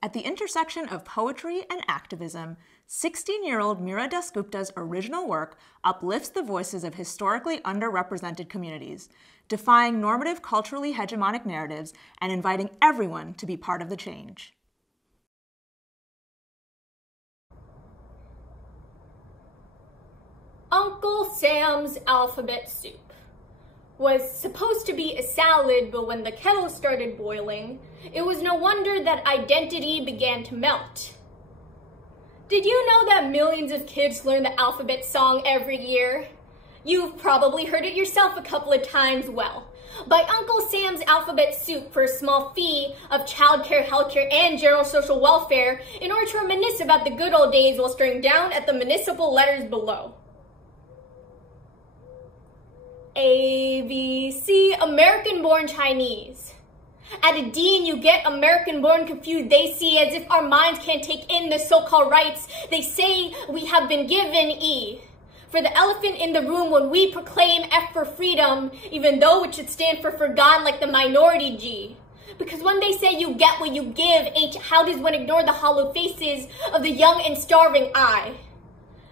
At the intersection of poetry and activism, 16-year-old Meera DasGupta's original work uplifts the voices of historically underrepresented communities, defying normative culturally hegemonic narratives and inviting everyone to be part of the change. Uncle Sam's alphabet soup was supposed to be a salad, but when the kettle started boiling, it was no wonder that identity began to melt. Did you know that millions of kids learn the alphabet song every year? You've probably heard it yourself a couple of times. Well, buy Uncle Sam's alphabet soup for a small fee of childcare, healthcare, and general social welfare in order to reminisce about the good old days while staring down at the municipal letters below. A, B, C, American-born Chinese. At a D and you get American-born confused, they see as if our minds can't take in the so-called rights. They say we have been given E. For the elephant in the room when we proclaim F for freedom, even though it should stand for forgotten like the minority G. Because when they say you get what you give, H, how does one ignore the hollow faces of the young and starving I?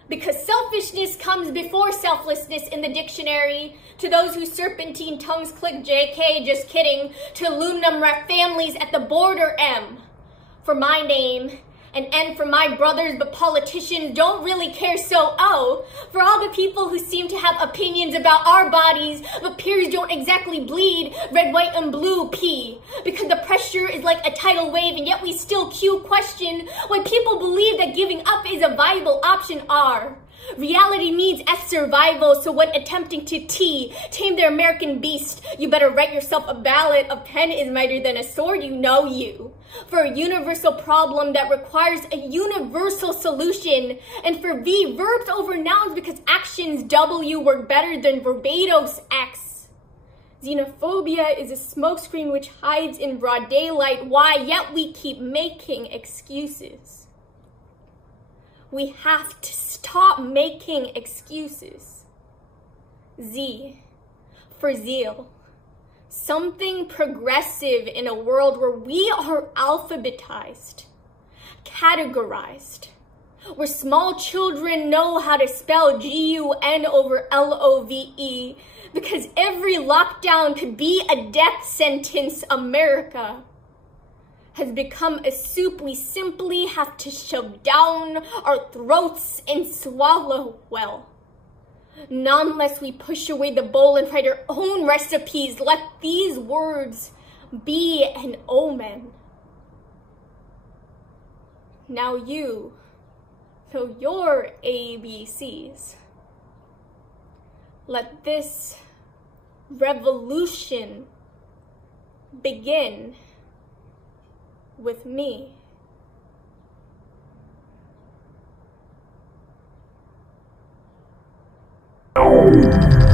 Because selfishness comes before selflessness in the dictionary. To those whose serpentine tongues click JK, just kidding. To aluminum wrap families at the border M. For my name, and N for my brothers, but politicians don't really care, so O. For all the people who seem to have opinions about our bodies, but peers don't exactly bleed, red, white, and blue, P. Because the pressure is like a tidal wave, and yet we still question why people believe that giving up is a viable option, R. Reality needs S survival, so when attempting to tame their American beast, you better write yourself a ballad. A pen is mightier than a sword, you know you. For a universal problem that requires a universal solution. And for V, verbs over nouns because actions W work better than verbados X. Xenophobia is a smokescreen which hides in broad daylight. Why? Yet we keep making excuses. We have to stop making excuses. Z, for zeal. Something progressive in a world where we are alphabetized, categorized, where small children know how to spell GUN over LOVE, because every lockdown could be a death sentence. America has become a soup we simply have to shove down our throats and swallow well. Not unless we push away the bowl and write our own recipes. Let these words be an omen. Now you know your ABCs. Let this revolution begin with me. Oh.